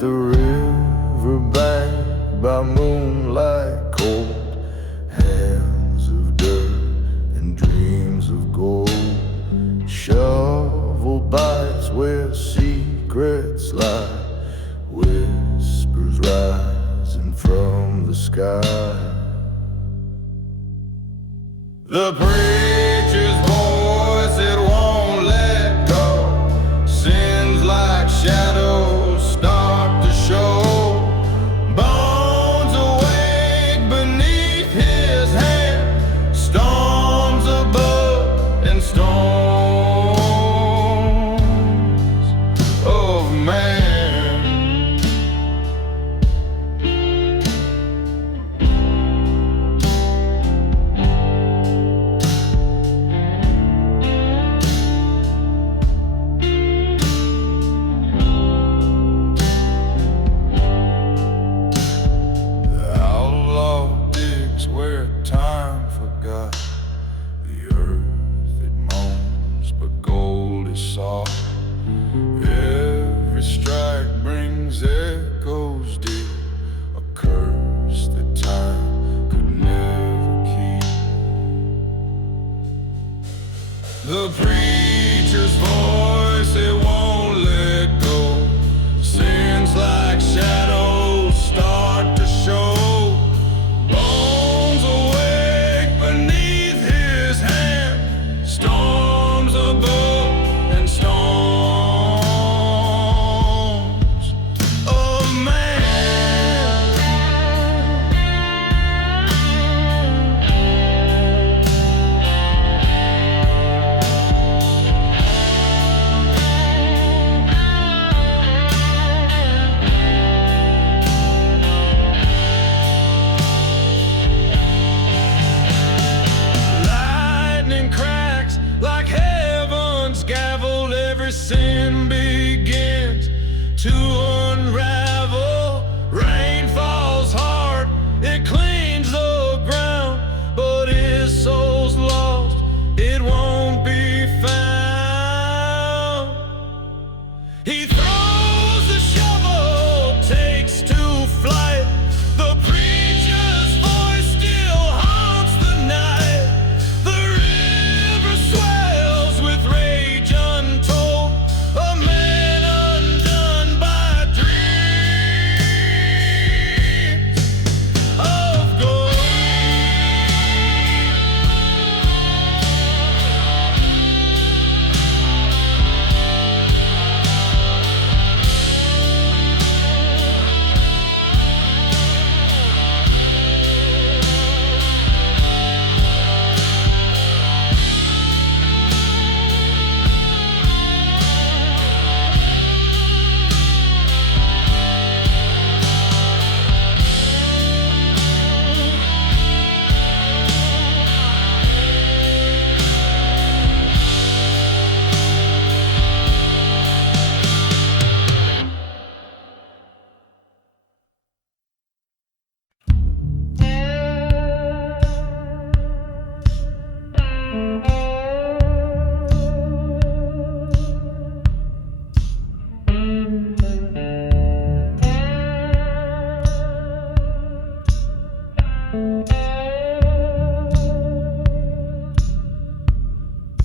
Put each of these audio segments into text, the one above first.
the riverbank by moonlight cold, hands of dirt and dreams of gold, shovel bites where secrets lie, whispers rising from the sky. The preacher's voice, it won't let go. Sins like shadows start to show. Bones awake beneath his hand. Storms above and storms of man. Where time forgot the earth, it moans, but gold is soft. Every strike brings echoes deep, a curse that time could never keep. The preacher's voice, it won't let go. Sins like shadows start to show. Storms above and storms of man. Lightning cracks like heaven's gavel, every sin begins to unravel. Rain falls hard, it cleans the ground, but his soul's lost, it won't be found. He throws the shovel, takes to flight. The preacher's voice still haunts the night. The river swells with rage untold, a man undone by dreams of gold.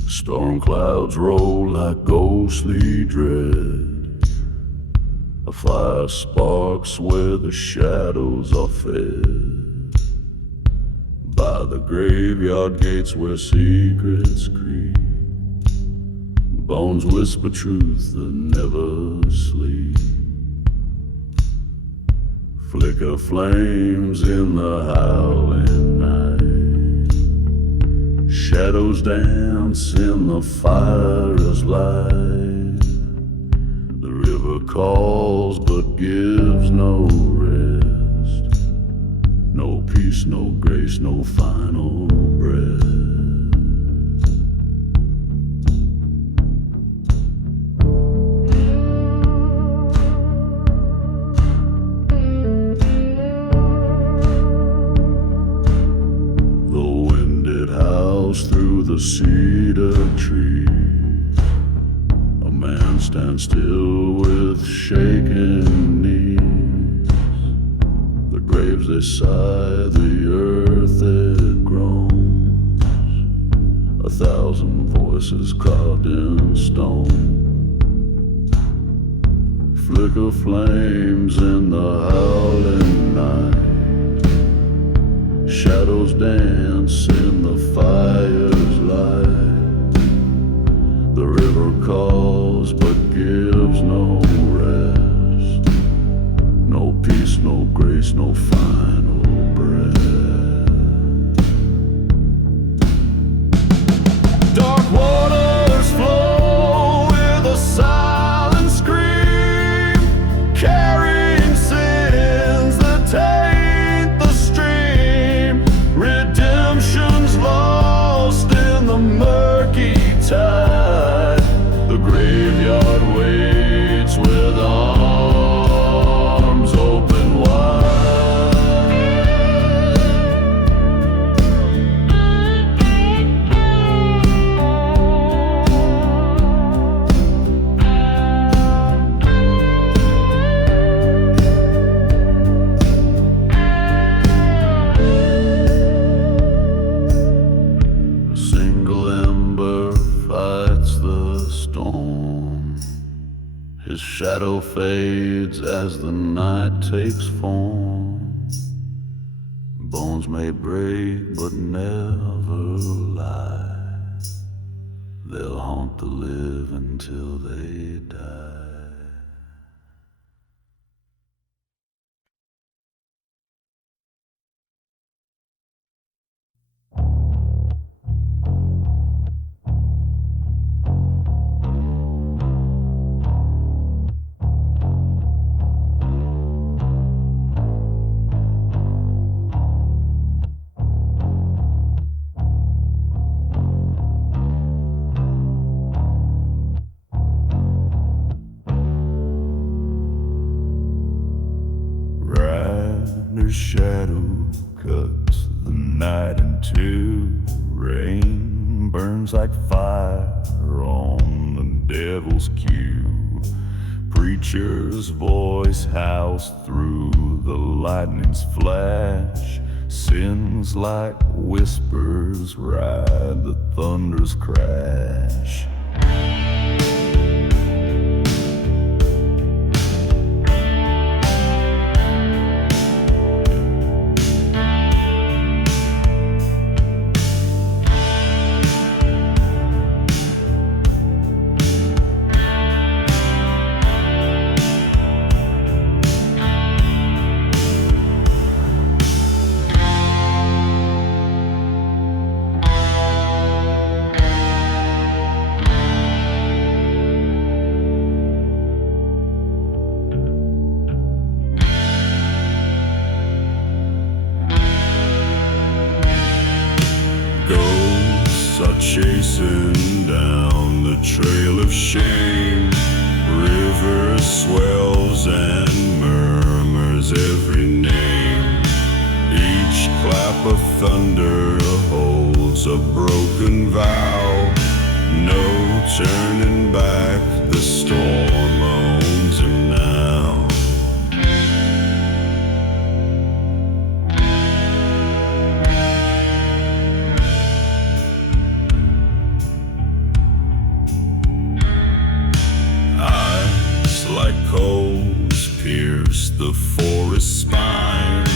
Storm clouds roll like ghostly dread. A fire sparks where the shadows are fed. By the graveyard gates where secrets creep, bones whisper truth that never sleep. Flicker flames in the howling night. Shadows dance in the fire's light. The river calls but gives no rest. No peace, no grace, no final breath. Through the cedar tree, a man stands still with shaking knees. The graves they sigh, the earth it groans. 1,000 voices carved in stone flicker flames in the howling night. Shadows dance in the fire's light. The river calls but gives no rest. No peace, no grace, no final breath. Dark waters flow with a silent scream, carrying sins that taint the stream. Redemption's lost in the murky tide. The graveyard waits with arms open wide. A single ember fights the storm. His shadow fades as the night takes form. Bones may break but never lie. They'll haunt the live until they die. Rider's shadow cuts the night into rain, burns like fire on the devil's cue. Preacher's voice howls through the lightning's flash. Sins like whispers ride the thunder's crash. Ghosts are chasing down the trail of shame. River swells and murmurs every name. Each clap of thunder holds a broken vow. No turning back, the storm owns him now. Like coals pierce the forest spine.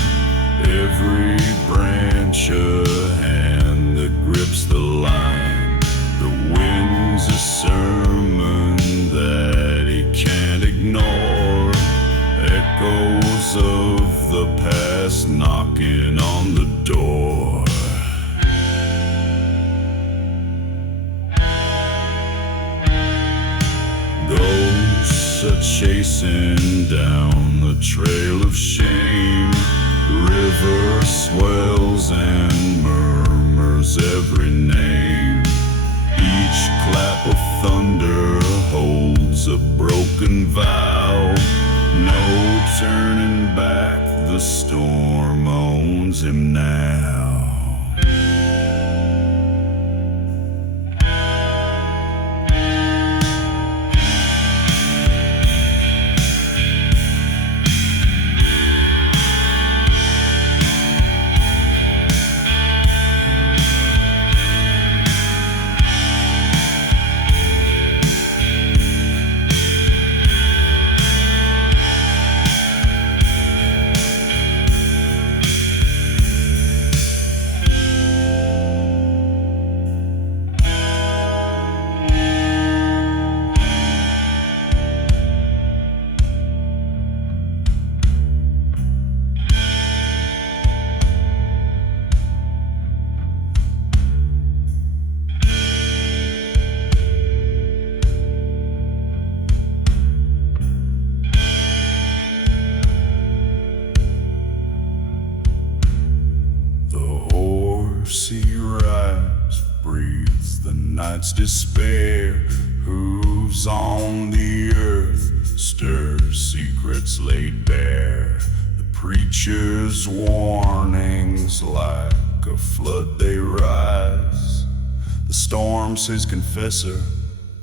Every branch a hand that grips the line. The wind's a sermon that he can't ignore. Echoes of the past knocking on the door. Chasing down the trail of shame. River swells and murmurs every name. Each clap of thunder holds a broken vow. No turning back, the storm owns him now. sea rise, breathes the night's despair. Hooves on the earth, stirs secrets laid bare. The preacher's warnings like a flood they rise. The storm's his confessor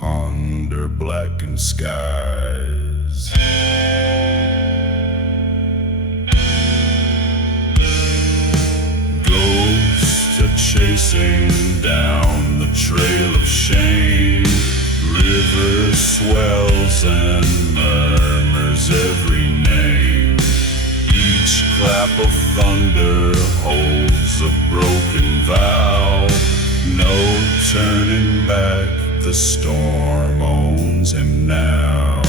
under blackened skies. Ghosts are chasing down the trail of shame. River swells and murmurs every name. Each clap of thunder holds a broken vow. No turning back, the storm owns him now.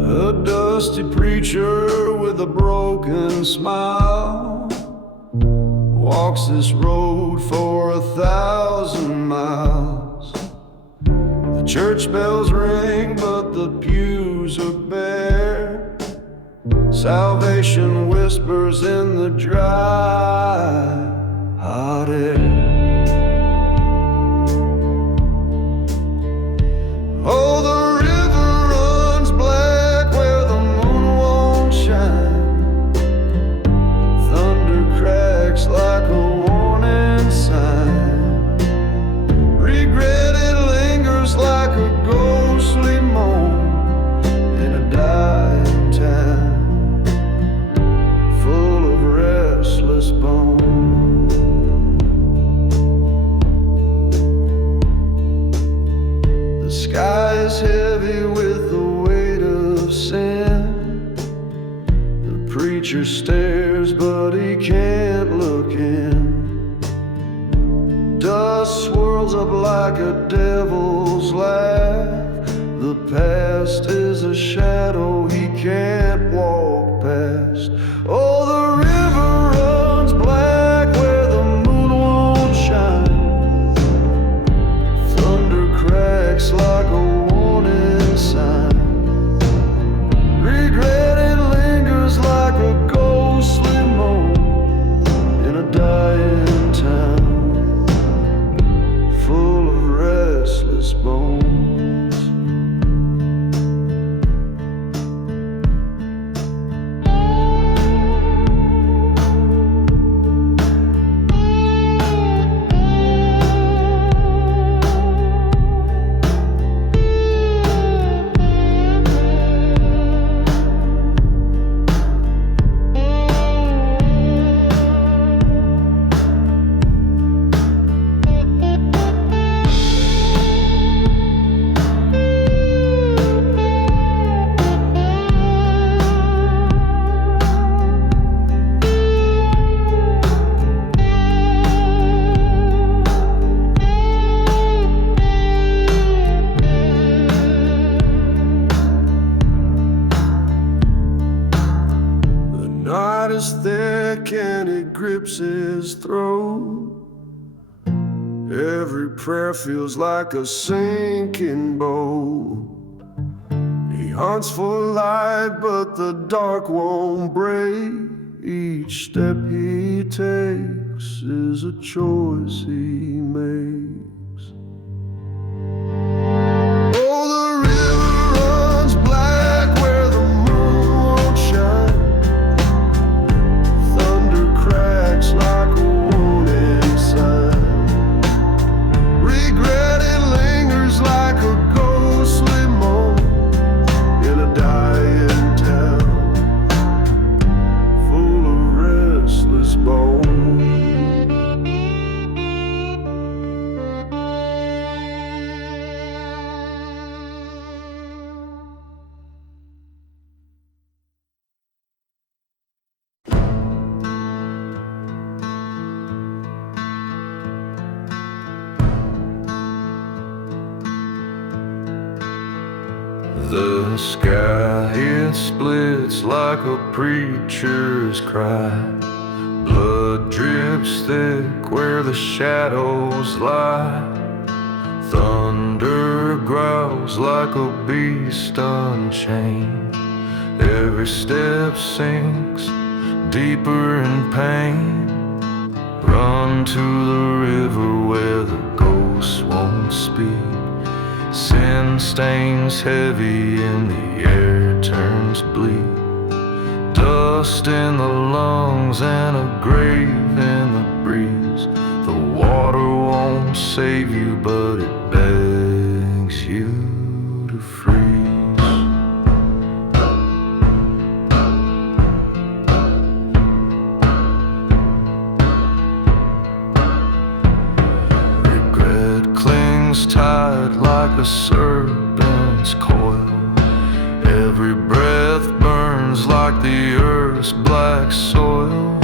A dusty preacher with a broken smile walks this road for 1,000 miles. The church bells ring, but the pews are bare. Salvation whispers in the dry, hot air. Oh, the river runs black where the moon won't shine. Thunder cracks like a warning sign. Regret it lingers like a ghostly moan in a dying town full of restless bones. The sky is heavy with the weight of sin. The preacher stares, but he can't look in. Dust swirls up like a devil's laugh. The past is a shadow he can't walk past. Oh, the river runs black where the moon won't shine. Thunder cracks like a warning sign. Regret it lingers like a ghostly moan in a dying town full of restless bones. Night is thick and it grips his throat. Every prayer feels like a sinking boat. He hunts for light, but the dark won't break. Each step he takes is a choice he makes. Oh, the river runs black where the moon won't shine. Thunder cracks like a warning sign. Regret it lingers like a ghostly moan The sky, it splits like a preacher's cry. Blood drips thick where the shadows lie. Thunder growls like a beast unchained. Every step sinks deeper in pain. Run to the river where the ghosts won't speak. Sin stains heavy and the air turns bleak. Dust in the lungs and a grave in the breeze. The water won't save you, but it begs you to freeze. Tied like a serpent's coil. Every breath burns like the earth's black soil.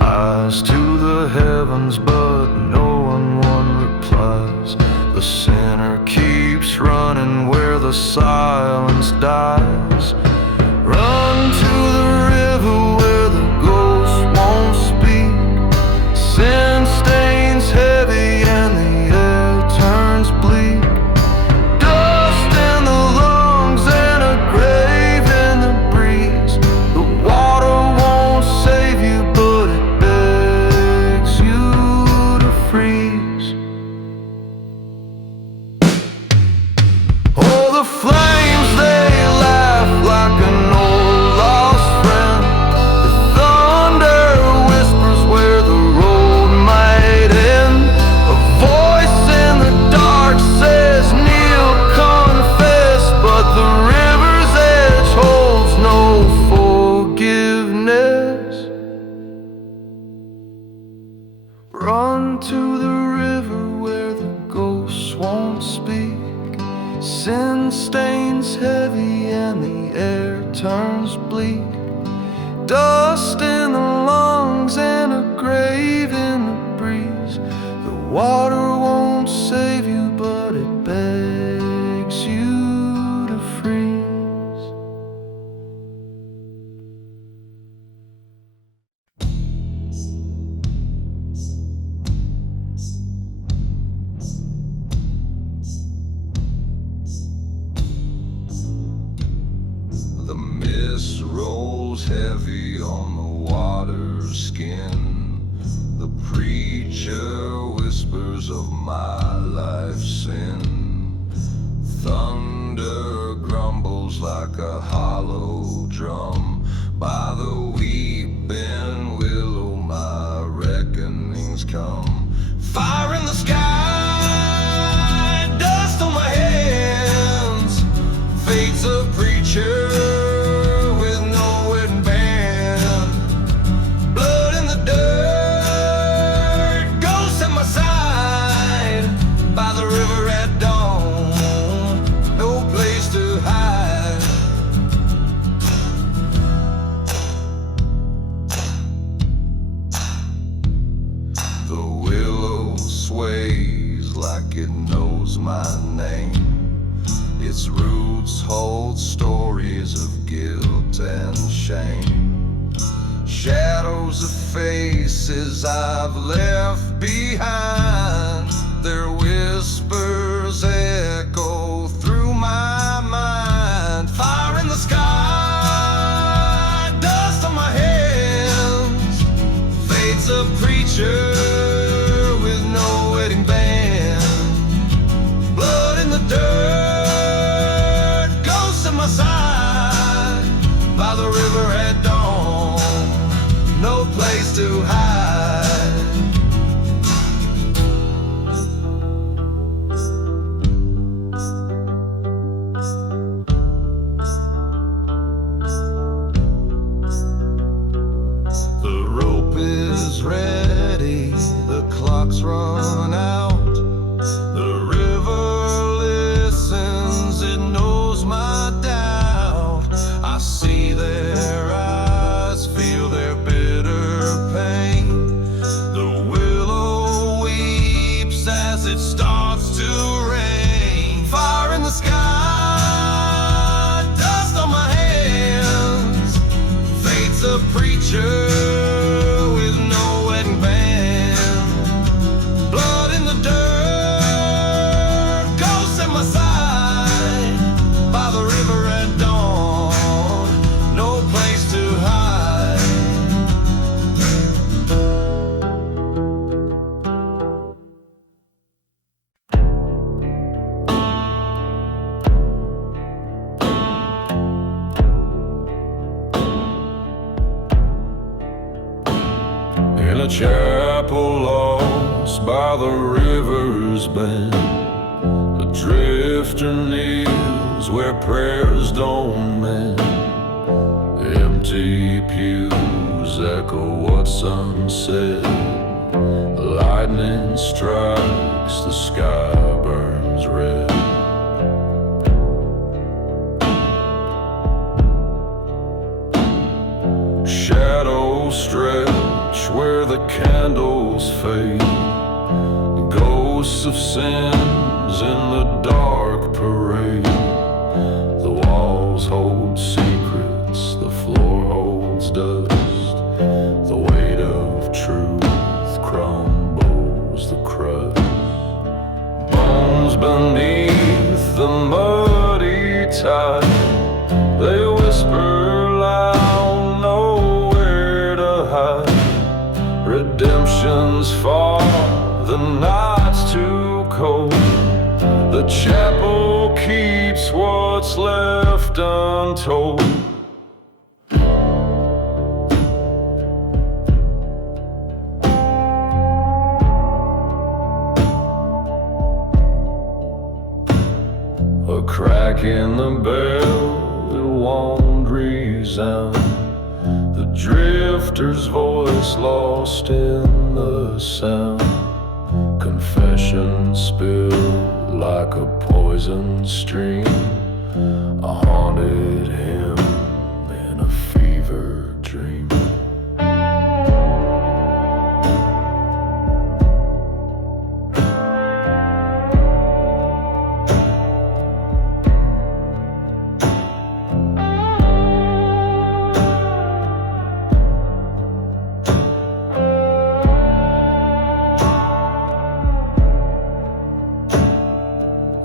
Eyes to the heavens, but no one replies. The sinner keeps running where the silence dies. Run to the river where the ghosts won't speak. Sin stains heavy and the turns bleak. Dust in the lungs and a grave in the breeze. The water won't save you, but it begs you to freeze. Oh, the flames, they laugh like an old lost friend. The thunder whispers where the road might end. A voice in the dark says kneel, confess, but the river's edge holds no forgiveness. Run to the river where the ghosts won't speak. Sin stains heavy and the air turns bleak. Dust in the lungs and a grave in the breeze. The water won't save you, but it begs you to freeze. The mist rolls heavy on the water's skin. The preacher whispers of my life's sin. Thunder grumbles like a hollow drum. By the weeping willow my reckoning's come. Fire in the sky, dust on my hands. Fate's a preacher with no wedding band. Blood in the dirt, ghosts at my side. By the river at dawn, no place to hide. The willow sways like it knows my name. Its roots hold stories of guilt and shame. Shadows of faces I've left behind. Their whispers echo through my mind. Fire in the sky, dust on my hands. Fate's a preacher with no wedding band. Blood in the dirt, ghosts at my side. By the river at dawn, no place to hide. The rope is ready, the clock's run out. The river listens, it knows my doubt. I see their eyes, feel their bitter pain. in a chapel lost by the river's bend. A drifter kneels where prayers don't mend. Empty pews echo what some said. Lightning strikes, the sky burns red. Shadows stretch where the candles fade. Ghosts of sins in the dark parade. The walls hold secrets, the floor holds dust. The weight of truth crumbles the crust. Bones beneath the muddy tide, they whisper loud, nowhere to hide. Redemption's far, the night's too cold. The chapel keeps what's left untold. A crack in the bell, it won't resound. The drifter's voice lost in the sound. Confession spilled like a poison stream. A haunted hymn in a fever dream.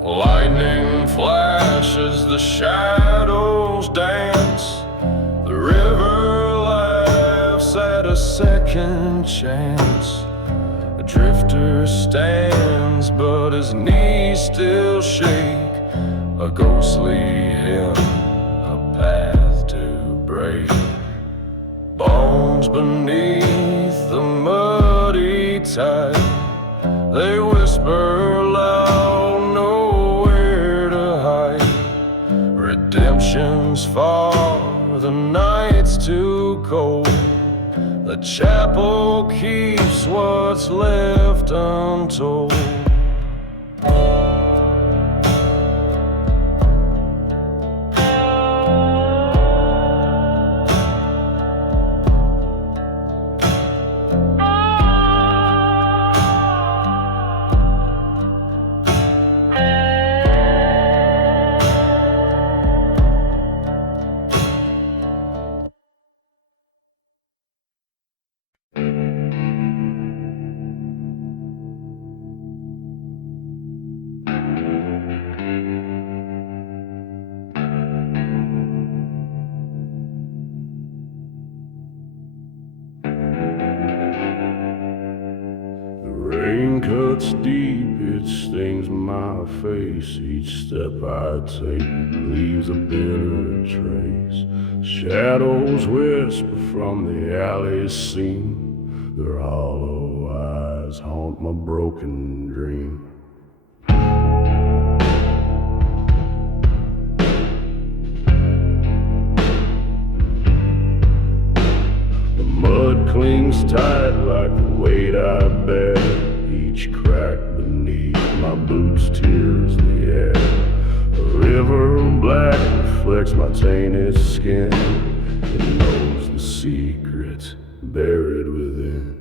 Lightning flashes, the shadows dance. The river laughs at a second chance. A drifter stands, but his knees still shake. A ghostly hymn, a path to break. Bones beneath the muddy tide, they whisper loud, nowhere to hide. Redemption's far, the night's too cold. The chapel keeps what's left untold. Rain cuts deep, it stings my face. Each step I take leaves a bitter trace. Shadows whisper from the alley's seam. Their hollow eyes haunt my broken dream. The mud clings tight like the weight I bear. Each crack beneath my boots tears the air. A river black reflects my tainted skin. It knows the secrets buried within.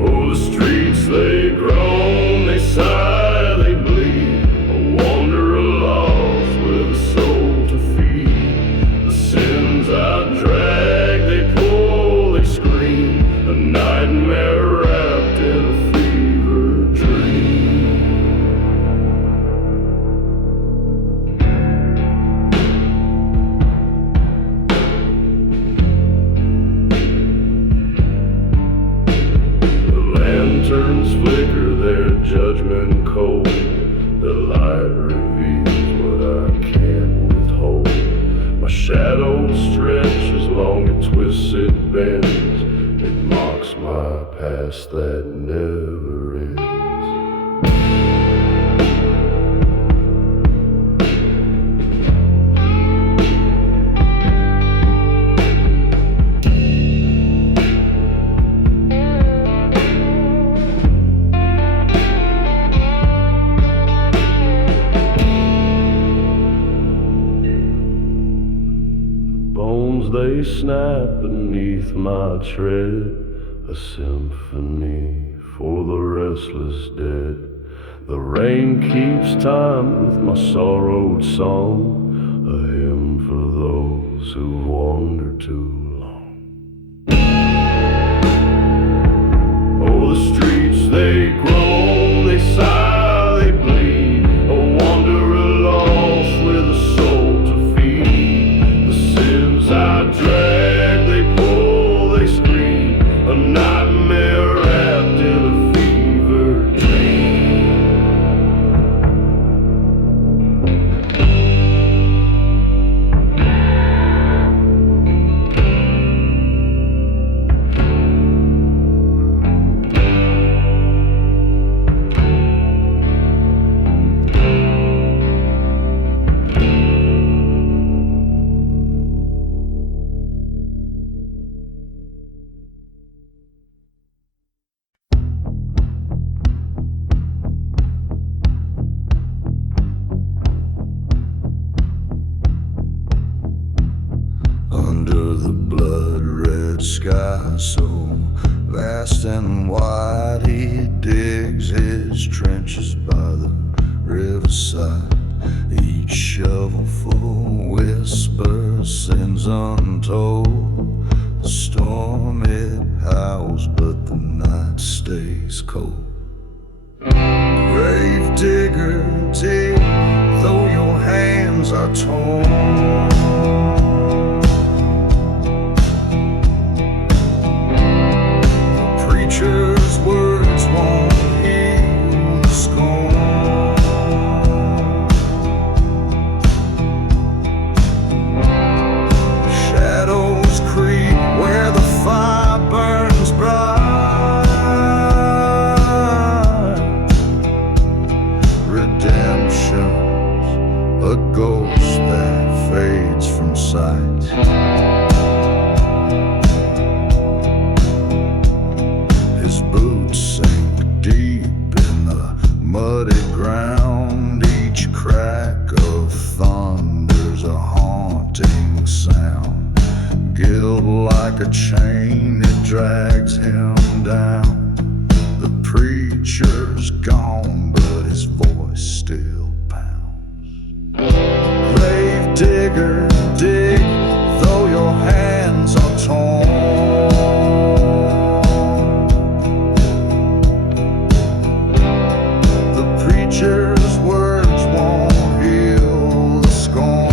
Oh, the streets they groan, they sigh, they bleed. A wanderer lost with a soul to feed. The sins I drag, they pull, they scream. A nightmare wrapped in a fever dream. The lanterns flicker their judgment cold. The light reveals what I can't withhold. My shadow stretches along a twisted past that never ends. They snap beneath my tread, a symphony for the restless dead. The rain keeps time with my sorrowed song, a hymn for those who wander too long. Oh, the streets they groan, they sigh, they bleed, a wanderer lost with a soul to feed. The sins I drag, they pull, they scream, a nightmare wrapped in a fever dream. Under the blood-red sky so vast and wide, he digs his trenches by the riverside. Each shovelful whisper sends untold. The storm it howls, but the night stays cold. Grave digger, dig, though your hands are torn. Preacher's words won't heal the scorn. Shadows creep where the fire burns bright. Redemption's a ghost that fades from sight. Boots sink deep in the muddy ground. Each crack of thunder's a haunting sound. Guilt like a chain, it drags him down. The preacher's gone, but his voice still pounds. Grave digger, dig, though your hands are torn. Preacher's words won't heal the scorn.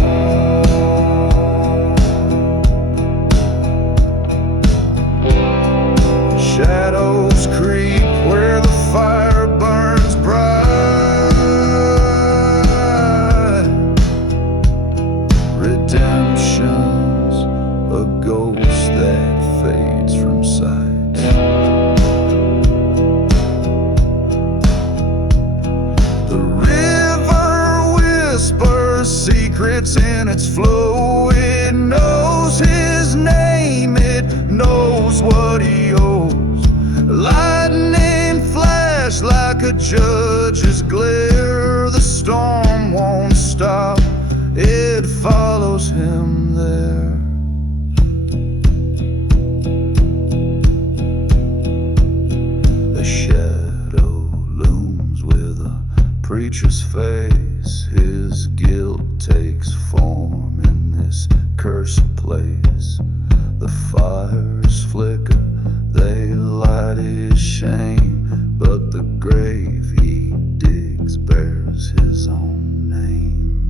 Shadows creep where the fire burns bright. Redemption's a ghost that fades from sight. Secrets in its flow, it knows his name, it knows what he owes. Lightning flash like a judge's glare, the storm won't stop, it follows him there. The shadow looms with a preacher's face, his guilt takes form in this cursed place. The fires flicker, they light his shame, but the grave he digs bears his own name.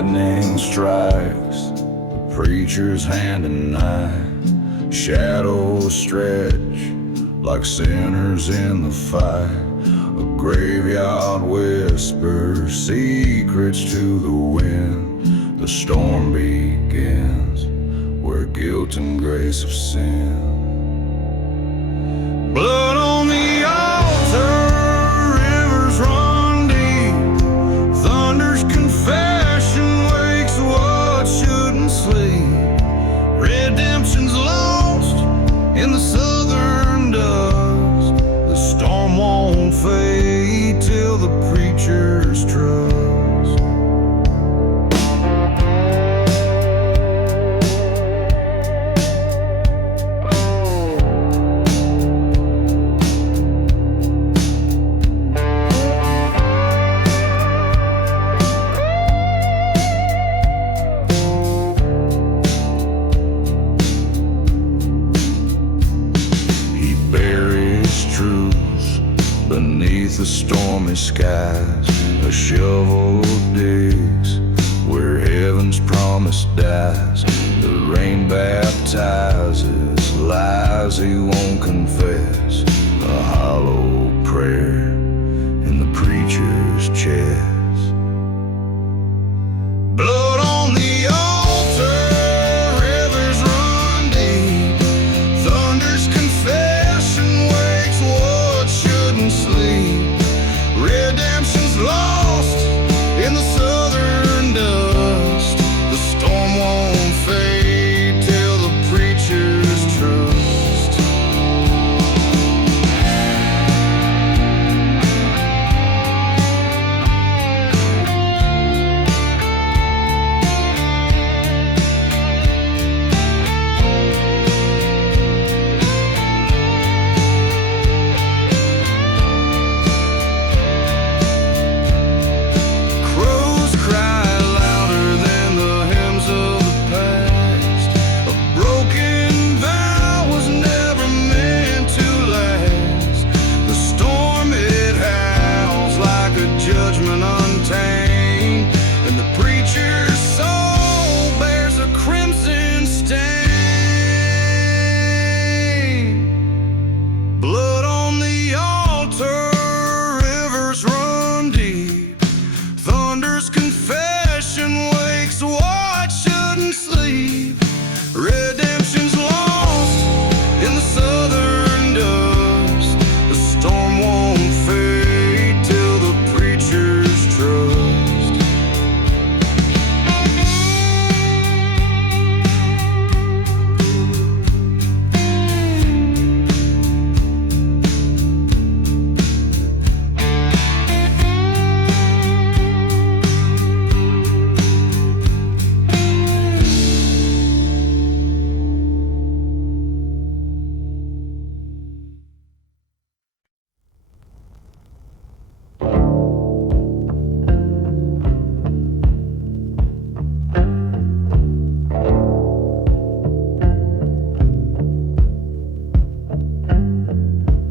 lightning strikes, the preacher's hand and knife. Shadows stretch like sinners in the fight. A graveyard whispers secrets to the wind. The storm begins where guilt and grace have sinned. Blood on the altar, rivers run deep. Thunder's confession wakes what shouldn't sleep. Redemption's lost in the southern dust. The storm won't fade till the preacher's trust. Beneath the stormy skies, a shovel digs where heaven's promise dies. The rain baptizes lies he won't confess. A hollow prayer in the preacher's chest. Blood on the altar, rivers run deep. Thunder's confession wakes what shouldn't sleep. Redemption's lost in the southern dust. The storm won't fade till the preacher's trust. Crows cry louder than the hymns of the past. A broken vow was never meant to last. The storm it howls like a judgment untamed, and the preacher's soul bears a crimson stain. Blood on the altar, rivers run deep. Thunder's confession wakes what shouldn't sleep. Redemption's lost in the southern dust. The storm won't fade till the preacher's trust.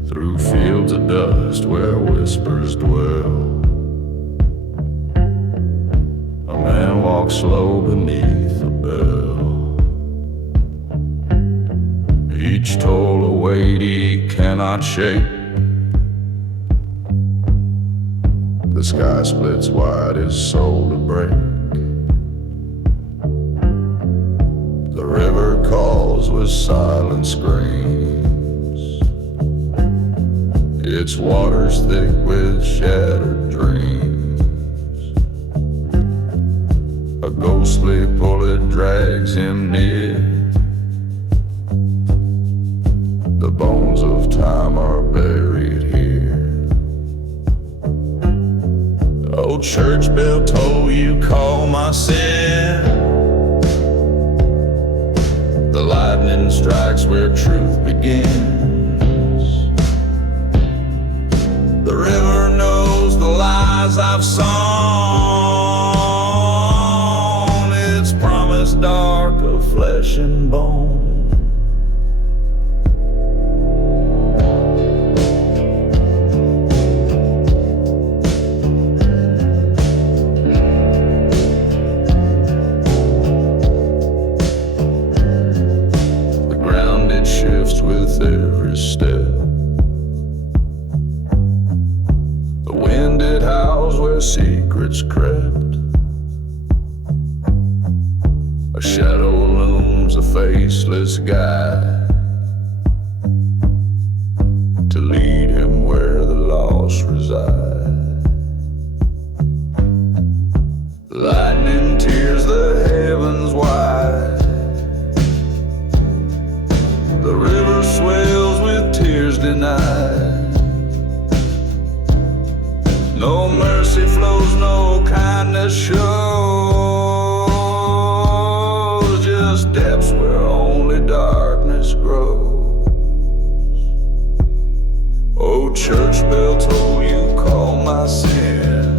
Through fields of dust where whispers dwell, a man walks slow beneath a bell. Each toll a weight he cannot shake. The sky splits wide, his soul to break. The river calls with silent screams. Its waters thick with shattered dreams. A ghostly bullet drags him near. The bones of time are buried here. Old church bell toll, you call my sin. The lightning strikes where truth begins. The river knows the lies I've sown. Its promise dark of flesh and bone. faceless guide to lead him where the lost reside. Lightning tears the heavens wide. The river swells with tears denied. No mercy flows, no kindness shows. Just depths where only darkness grows. Oh, church bell toll, you call my sin.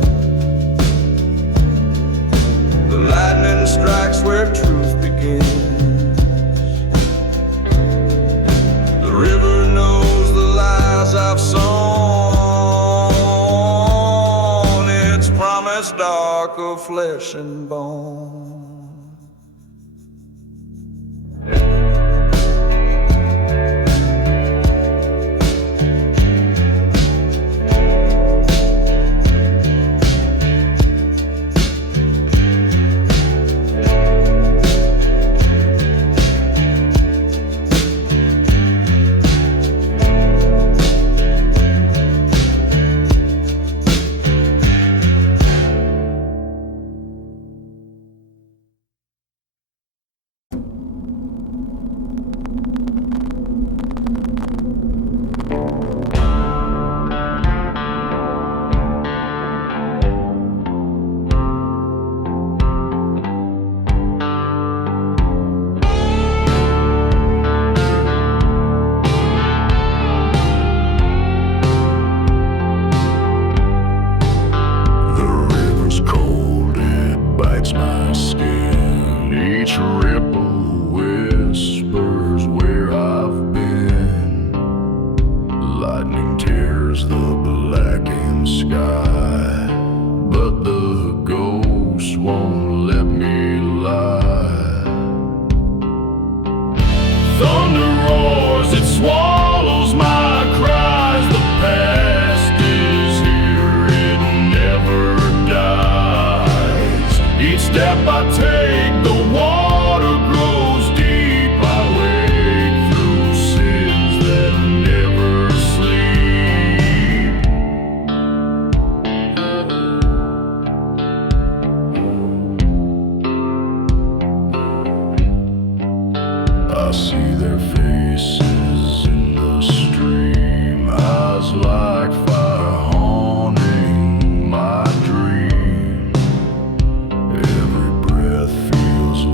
The lightning strikes where truth begins. The river knows the lies I've sown. It's promised dark of flesh and bone.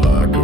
Like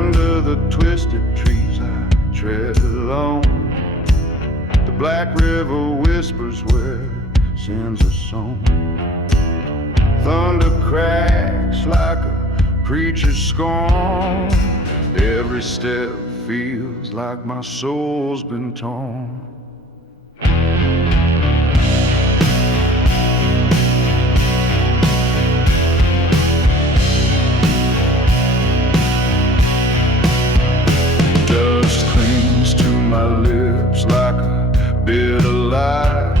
Under the twisted trees I tread alone. The black river whispers where sins are sown. Thunder cracks like a preacher's scorn. Every step feels like my soul's been torn. Dust clings to my lips like a bitter lie.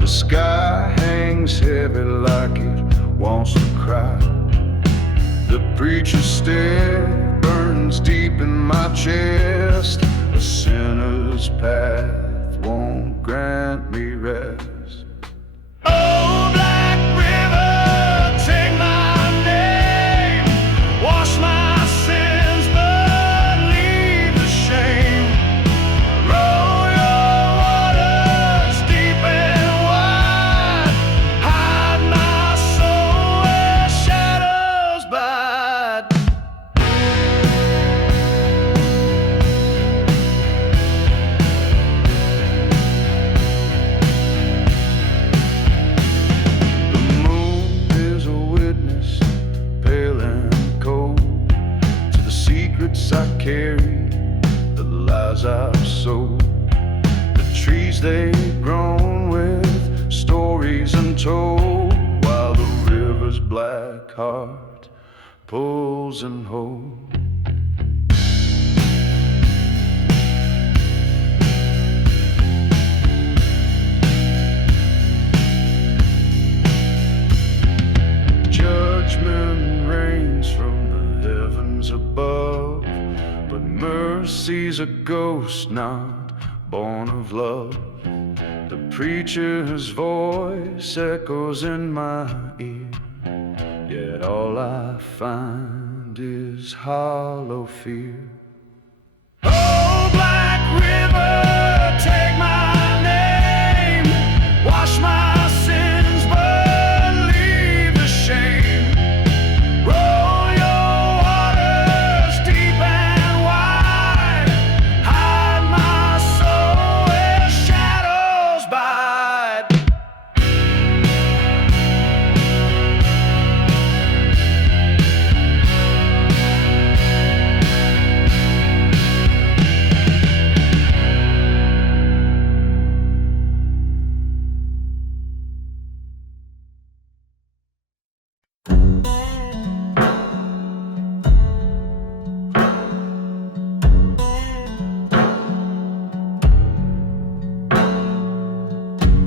The sky hangs heavy like it wants to cry. The preacher's stare burns deep in my chest. A sinner's path won't grant me rest. Oh, black river, take my name. Wash my sins, but leave the shame. Roll your waters deep and wide. Hide my soul where shadows bide. The moon is a witness, pale and cold, to the secrets I carry, the lies I've sold. The trees they've grown with stories untold, while the river's black heart pulls and holds. Judgment rains from the heavens above, but mercy's a ghost not born of love. The preacher's voice echoes in my ear, yet all I find is hollow fear. Oh, black river, take my name. Wash my sins, but leave the shame. Roll your waters deep and wide. Hide my soul where shadows bide.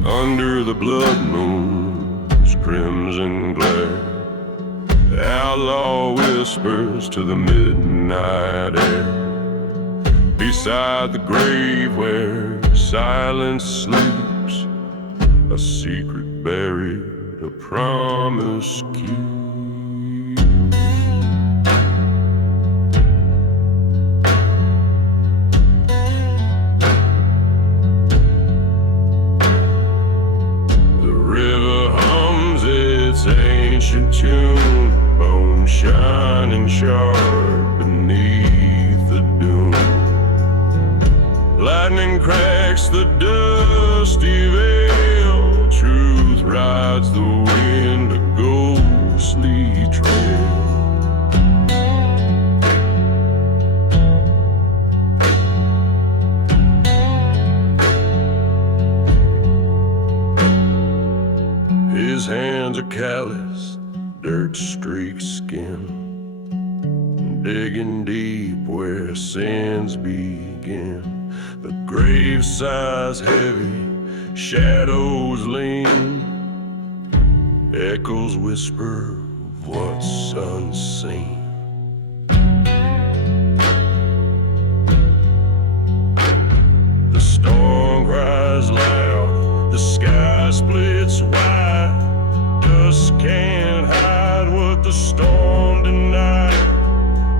Under the blood moon's crimson glare, the outlaw whispers to the midnight air. Beside the grave where silence sleeps, a secret buried, a promise keep. Ancient tune, bone shining sharp beneath the dune. Lightning cracks the dusty veil, truth rides the wind, a ghostly trail. His hands are calloused, dirt-streaked skin, digging deep where sins begin. The grave sighs heavy, shadows lean, echoes whisper of what's unseen. The storm cries loud, the sky splits wide. Dust can't hide what the storm denied.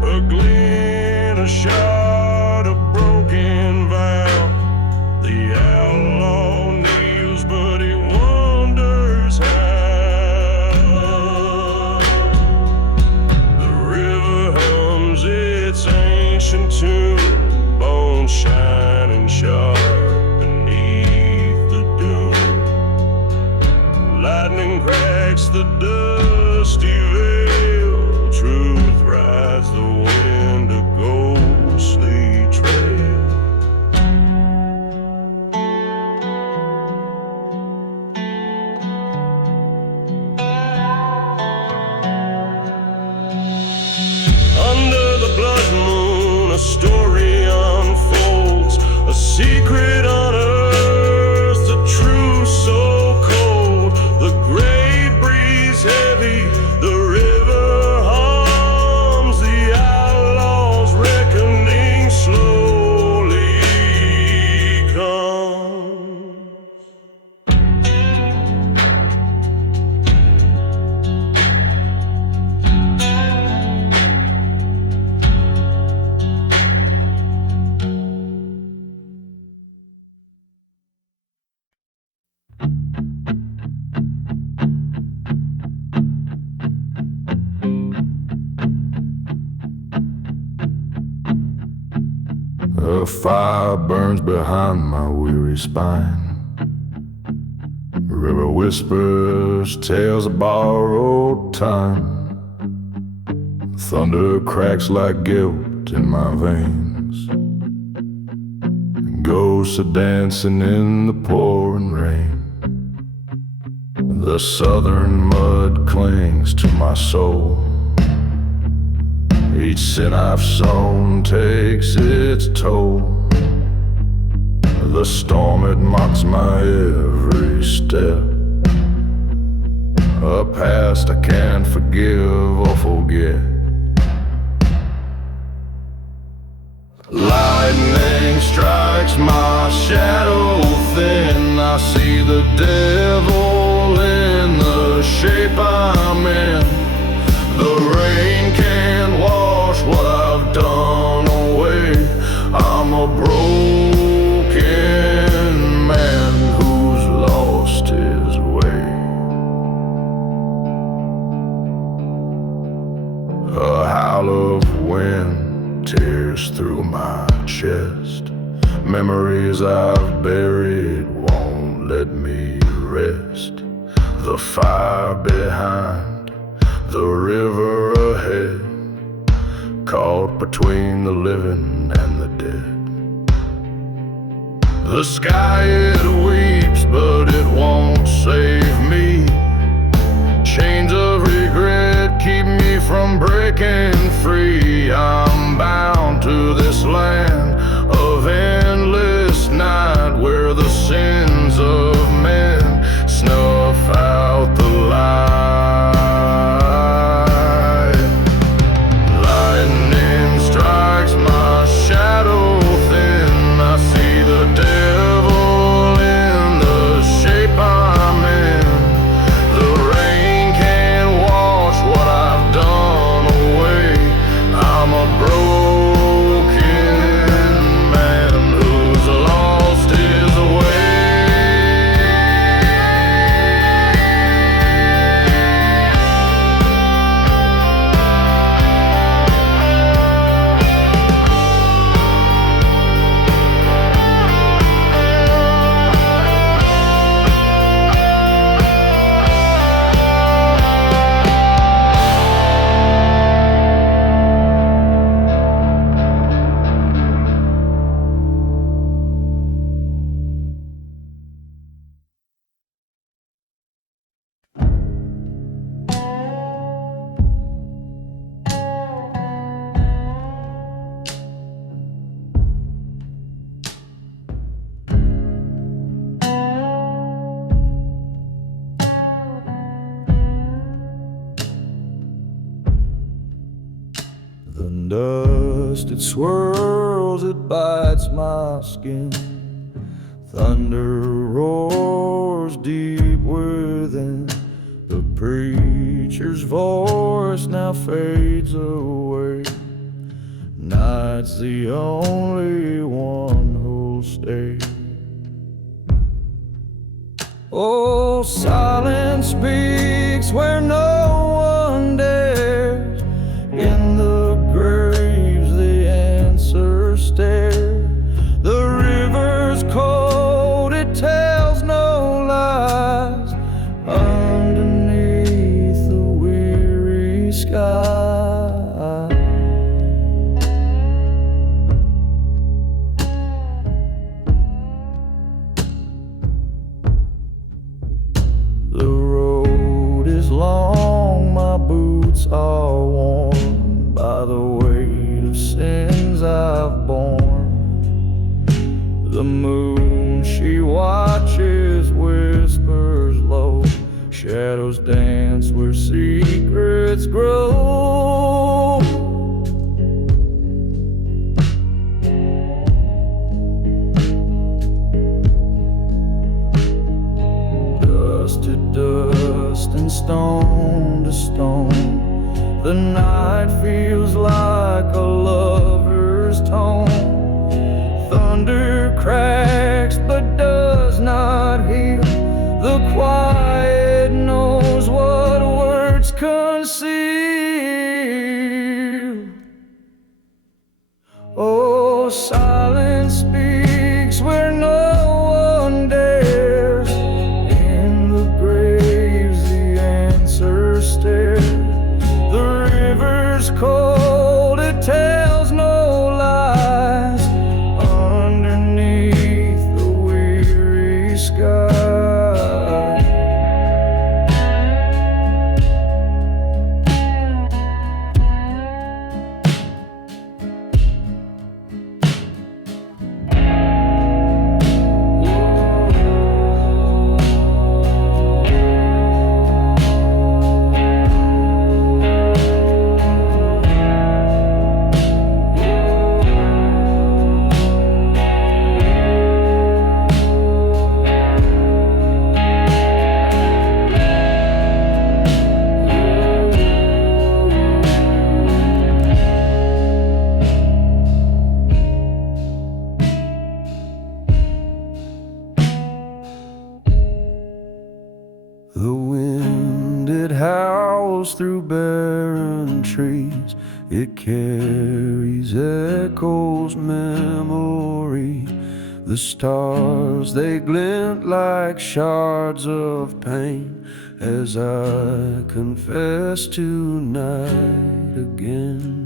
A gleam, a shot, a broken vow. The outlaw kneels, but he wonders how. The river hums its ancient ancient tomb, bones shining sharp beneath the dune. Lightning cracks the dusty veil, truth rides the wind, a ghostly trail. Under the blood moon, a story unfolds, a secret unearthed, a truth so cold. The great breeze heavy, the river hums, the outlaw's reckoning slowly comes. A fire burns behind my weary spine. The river whispers tales of borrowed time. Thunder cracks like guilt in my veins. Ghosts are dancing in the pouring rain. The southern mud clings to my soul. Each sin I've sown takes its toll. The storm, it mocks my every step. A past I can't forgive or forget. Lightning strikes my shadow thin. I see the devil in the shape I'm in. The rain can't wash what I've done away. I'm a broken man who's lost his way. A howl of wind tears through my chest. Memories I've buried won't let me rest. The fire behind, the river ahead, caught between the living and the dead. The sky, it weeps, but it won't save me. Chains of regret keep me from breaking free. I'm bound to this land of endless night, where the sins of men snuff out the light. Lightning strikes my shadow thin. I see the devil in the shape I'm in. The rain can't wash what I've done away. I'm a broken man who's lost his way. The dust, it swirls, it bites my skin. Thunder roars deep within. The preacher's voice now fades away. Night's the only one who'll stay. Oh, silence speaks where no one dares. In the graves the answer silence speaks where no one dares. In the graves the answers stare. The river's cold, it tells no lies. Underneath the weary sky, the wind, it howls through barren trees. It carries echoes, memory. The stars, they glint like shards of pain as I confess tonight again.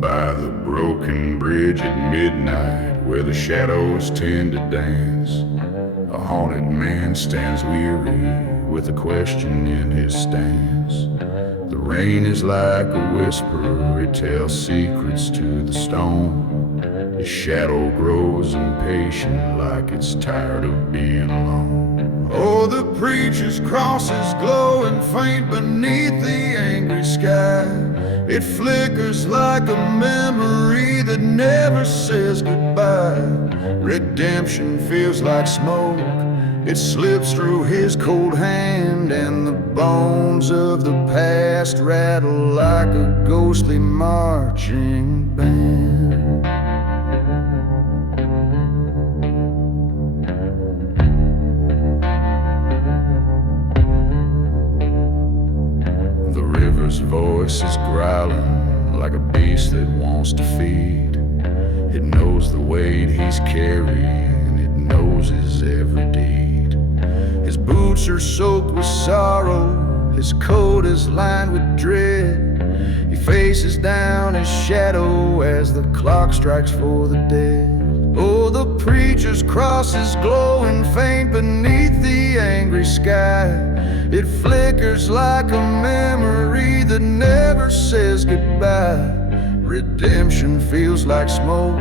By the broken bridge at midnight, where the shadows tend to dance, a haunted man stands weary with a question in his stance. The rain is like a whisper, it tells secrets to the stone. His shadow grows impatient like it's tired of being alone. Oh, the preacher's cross is glowing faint beneath the angry sky. It flickers like a memory that never says goodbye. Redemption feels like smoke, it slips through his cold hand, and the bones of the past rattle like a ghostly marching band. The river's voice is growling like a beast that wants to feed. It knows the weight he's carrying, it knows his every deed. His boots are soaked with sorrow, his coat is lined with dread. He faces down his shadow as the clock strikes for the dead. Oh, the preacher's cross is glowing faint beneath the angry sky. It flickers like a memory that never says goodbye. Redemption feels like smoke,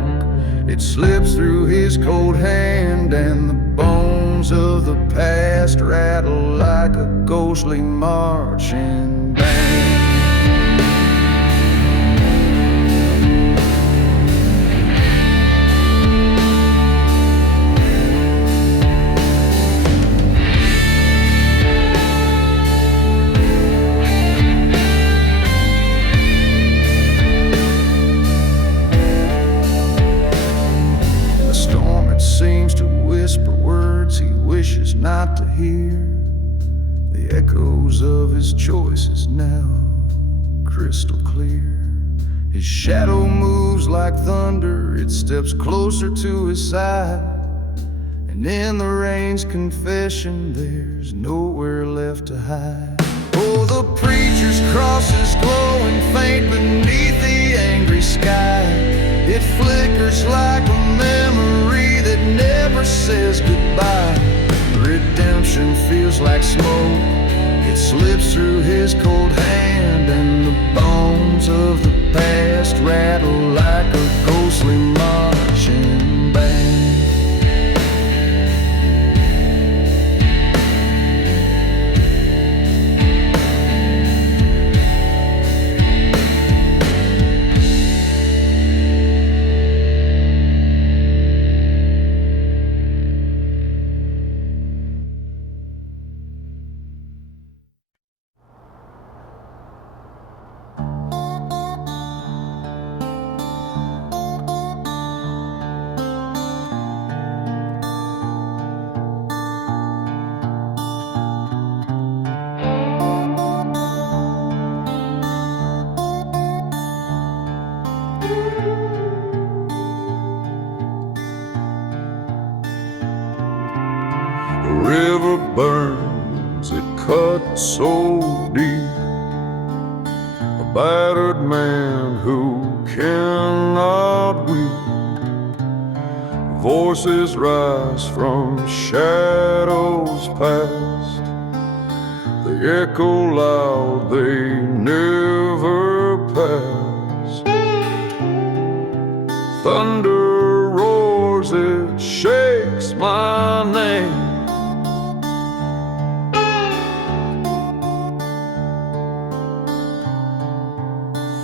it slips through his cold hand, and the bones of the past rattle like a ghostly marching band. Wishes not to hear the echoes of his choices now crystal clear. His shadow moves like thunder, it steps closer to his side, and in the rain's confession there's nowhere left to hide. Oh, the preacher's cross is glowing faint beneath the angry sky. It flickers like a memory that never says goodbye. Redemption feels like smoke, it slips through his cold hand, and the bones of the past rattle like a ghostly marching band. river burns, it cuts so deep. A battered man who cannot weep. Voices rise from shadows past. They echo loud, they never pass. Thunder roars, it shakes my name.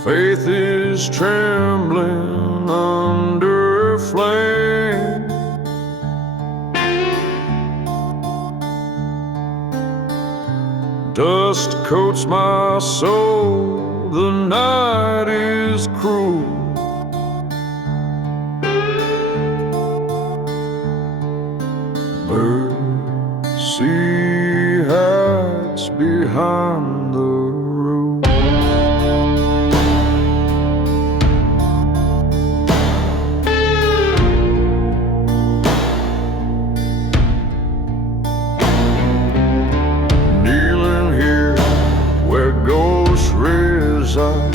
Faith is trembling under flame. Dust coats my soul, the night is cruel. Mercy hides behind the roof. Kneeling here where ghosts reside,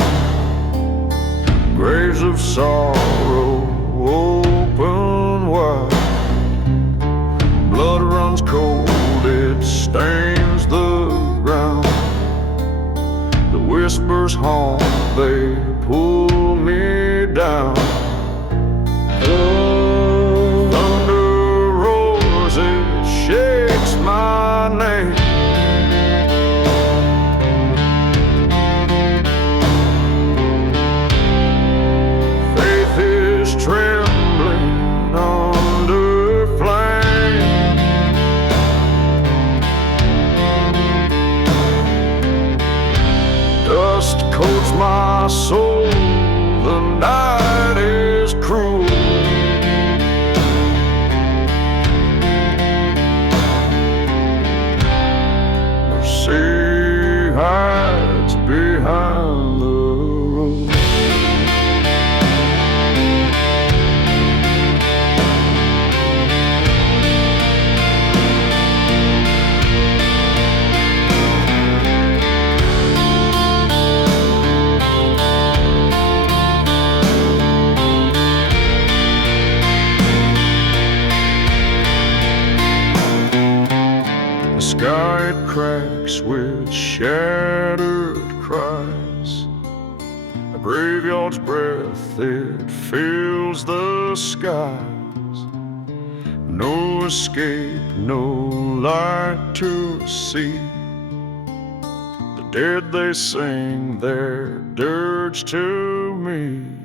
graves of sorrow open wide. Blood runs cold, it stains the ground. The whispers haunt, they pull me down. Thunder roars, it shakes my name. Faith is trembling under flame. Dust coats my soul, the night is cruel. Mercy hides behind the roof. The sky it cracks with shattered cries. A graveyard's breath, it fills the skies. No escape, no light to see. The dead they sing their dirge to me.